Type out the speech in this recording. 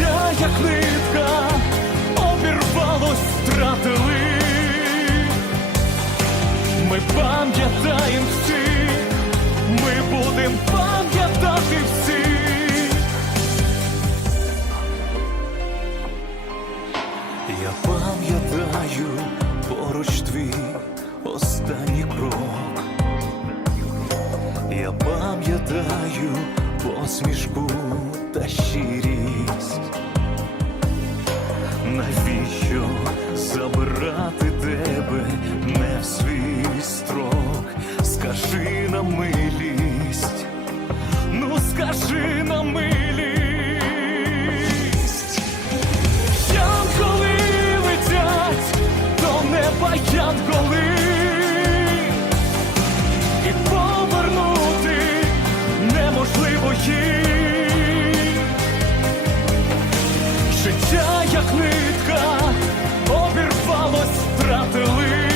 Життя, як нитка, обірвалось, втратили. Ми пам'ятаємо всіх, ми будем пам'ятати всіх. Я пам'ятаю поруч твій останній крок. Я пам'ятаю посмішку та щирість. Навіщо забирати тебе не в свій строк? Скажи на милість, ну скажи на милість. Неба янголи, і повернути неможливо їх. Нитка, обірвалось, втратили.